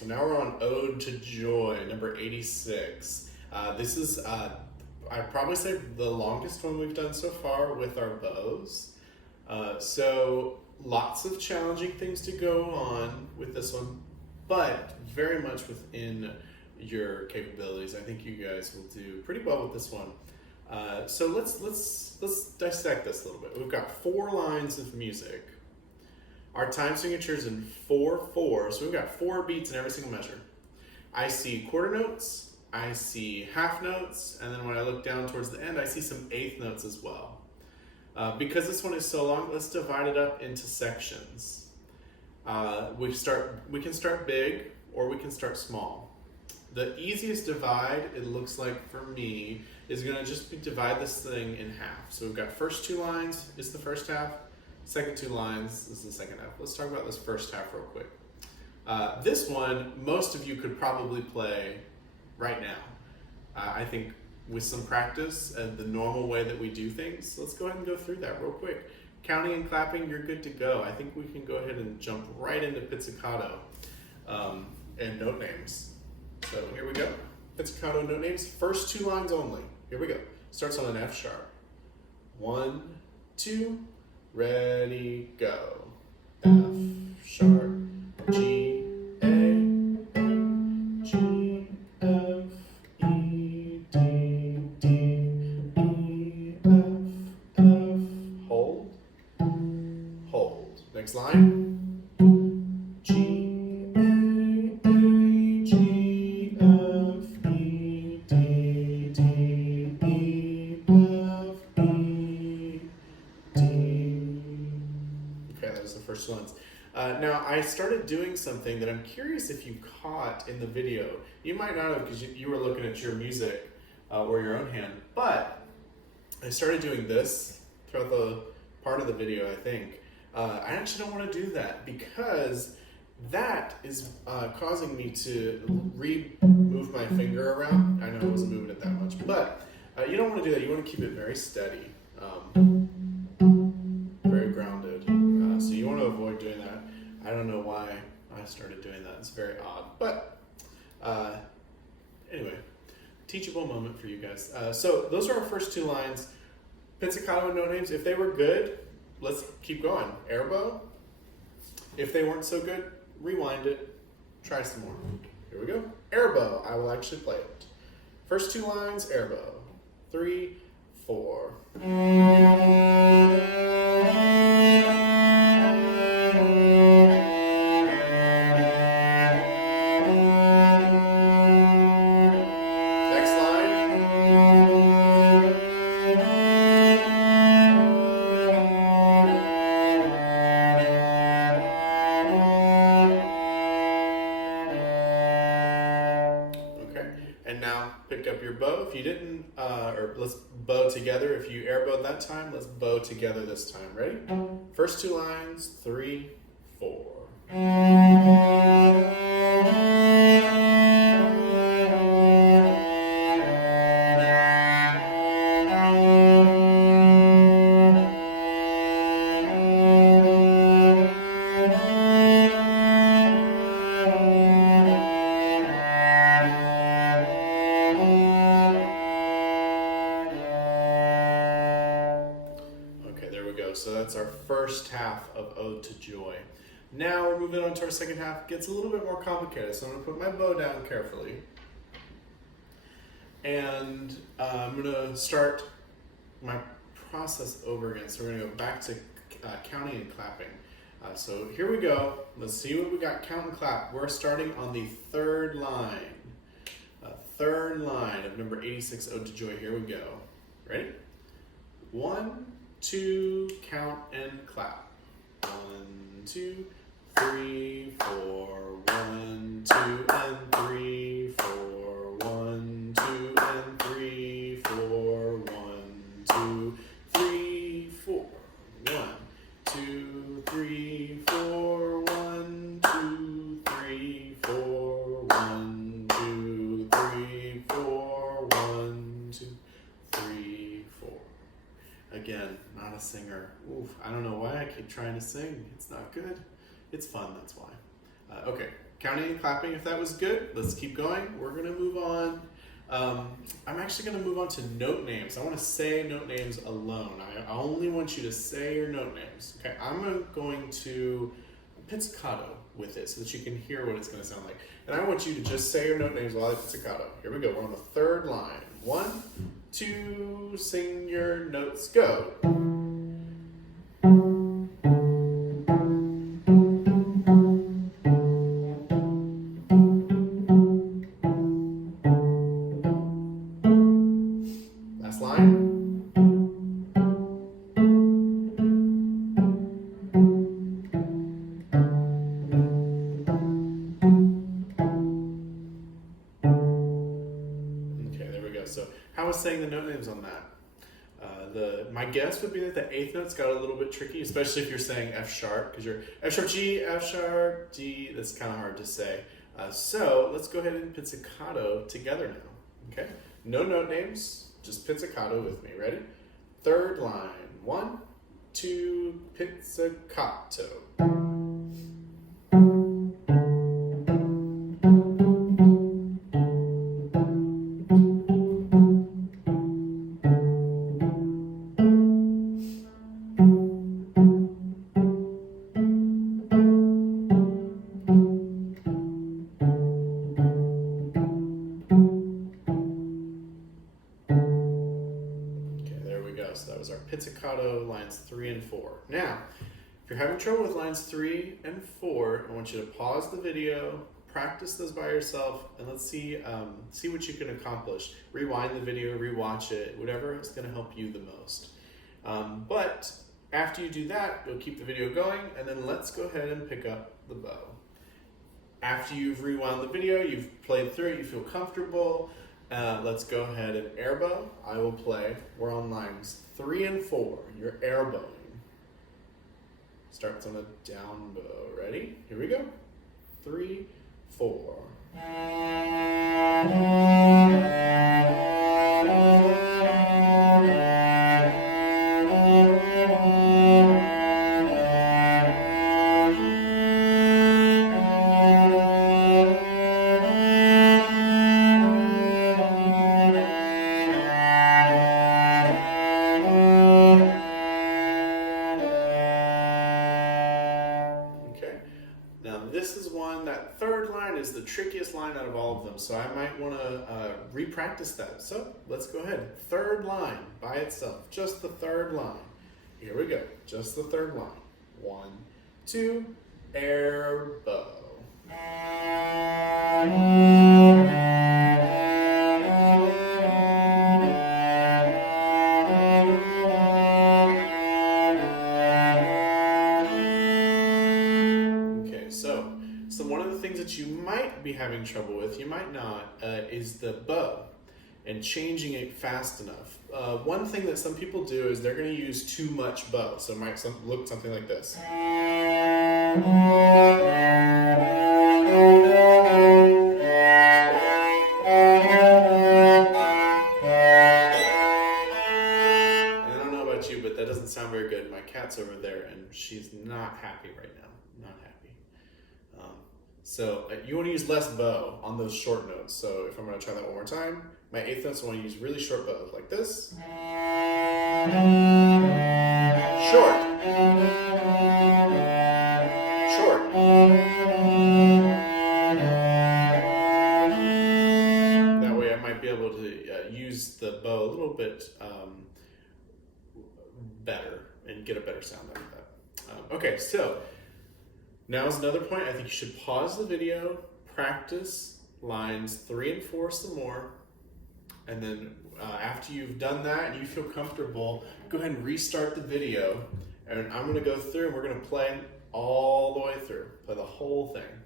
So now we're on Ode to Joy, number 86. This is, I'd probably say, the longest one we've done so far with our bows. So lots of challenging things to go on with this one, but very much within your capabilities. I think you guys will do pretty well with this one. So let's dissect this a little bit. We've got 4 lines of music. Our time signature's in 4/4, so we've got 4 beats in every single measure. I see quarter notes, I see half notes, and then when I look down towards the end, I see some eighth notes as well. Because this one is so long, let's divide it up into sections. We can start big, or we can start small. The easiest divide, it looks like for me, is gonna just be divide this thing in half. So we've got first 2 lines is the first half, second 2 lines is the second half. Let's talk about this first half real quick. This one, most of you could probably play right now. I think with some practice and the normal way that we do things, let's go ahead and go through that real quick. Counting and clapping, you're good to go. I think we can go ahead and jump right into pizzicato and note names. So here we go. Pizzicato note names, first 2 lines only. Here we go. Starts on an F sharp. 1, 2, ready, go. F sharp, G, A, G, F, E, D, D, E, F, hold, hold. Next line. G, A, G, F, E, D, D, E, F, E, D. Okay, that was the first 2 lines. Now, I started doing something that I'm curious if you caught in the video. You might not have because you were looking at your music or your own hand, but I started doing this throughout the part of the video, I think. I actually don't want to do that because that is causing me to move my finger around. I know I wasn't moving it that much, but you don't want to do that. You want to keep it very steady, very grounded. So you want to avoid doing that. I don't know why I started doing that. It's very odd, but anyway, teachable moment for you guys. So those are our first 2 lines. Pizzicato and note names, if they were good, let's keep going. Air bow. If they weren't so good, rewind it, try some more. Here we go. Air bow, I will actually play it. First 2 lines, air bow. 3, 4. And now pick up your bow. If you didn't, or let's bow together. If you air bowed that time, let's bow together this time. Ready? First 2 lines, 3, 4. So that's our first half of Ode to Joy. Now we're moving on to our second half. It gets a little bit more complicated, so I'm going to put my bow down carefully. And I'm going to start my process over again. So we're going to go back to counting and clapping. So here we go. Let's see what we got. Count and clap. We're starting on the 3rd line. 3rd line of number 86, Ode to Joy. Here we go. Ready? 1, 2, count and clap. 1, 2, 3, 4. 1, 2, and 3, 4. 1, 2, and 3, 4. 1, 2, 3, 4. 1, 2, 3, 4. 1, 2, 3, 4. 1, 2, 3, 4. 1, 2, 3, 4. Again, not a singer. Oof, I don't know why I keep trying to sing. It's not good. It's fun, that's why. Okay, counting and clapping if that was good. Let's keep going. We're going to move on. I'm actually going to move on to note names. I want to say note names alone. I only want you to say your note names. Okay, I'm going to pizzicato with it so that you can hear what it's going to sound like. And I want you to just say your note names while I pizzicato. Here we go. We're on the third line. 1, 2, sing your notes, go. Last line. So how was saying the note names on that? My guess would be that the 8th note's got a little bit tricky, especially if you're saying F sharp, because you're F sharp G, F sharp D. That's kind of hard to say. So let's go ahead and pizzicato together now. Okay, no note names, just pizzicato with me. Ready? Third line. 1, 2, pizzicato. So that was our pizzicato lines 3 and 4. Now, if you're having trouble with lines 3 and 4, I want you to pause the video, practice those by yourself, and let's see what you can accomplish. Rewind the video, rewatch it, whatever is going to help you the most. But after you do that, you'll keep the video going, and then let's go ahead and pick up the bow. After you've rewound the video, you've played through it, you feel comfortable. Let's go ahead and air bow. I will play. We're on lines 3 and 4. You're air bowing. Starts on a down bow. Ready? Here we go. 3, 4. This is one, that third line is the trickiest line out of all of them, so I might want to re-practice that. So let's go ahead. Third line by itself, just the third line. Here we go, just the third line. 1, 2, air bow. So one of the things that you might be having trouble with, you might not, is the bow and changing it fast enough. One thing that some people do is they're going to use too much bow. So it might look something like this. But that doesn't sound very good. My cat's over there and she's not happy right now. Not happy. So you want to use less bow on those short notes. So if I'm going to try that one more time, my 8th notes I want to use really short bows like this. Short. Short. That way I might be able to use the bow a little bit better and get a better sound out of that. Okay, so now is another point. I think you should pause the video, practice lines 3 and 4 some more, and then after you've done that and you feel comfortable, go ahead and restart the video, and I'm going to go through and we're going to play all the way through, play the whole thing.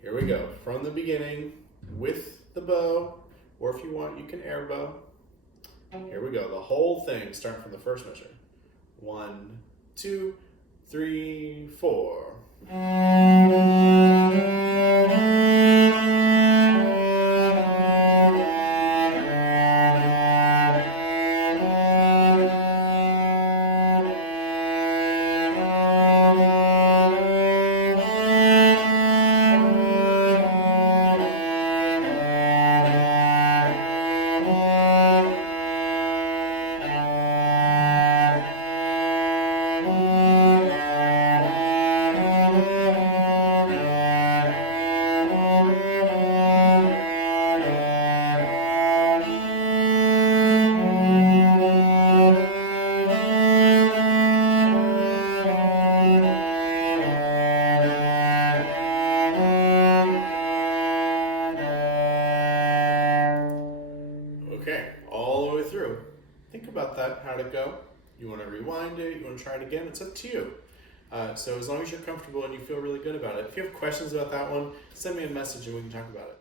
Here we go, from the beginning with the bow, or if you want, you can air bow. Here we go, the whole thing, starting from the first measure. 1, 2, 3, 4. about that. How'd it go? You want to rewind it? You want to try it again? It's up to you. So as long as you're comfortable and you feel really good about it. If you have questions about that one, send me a message and we can talk about it.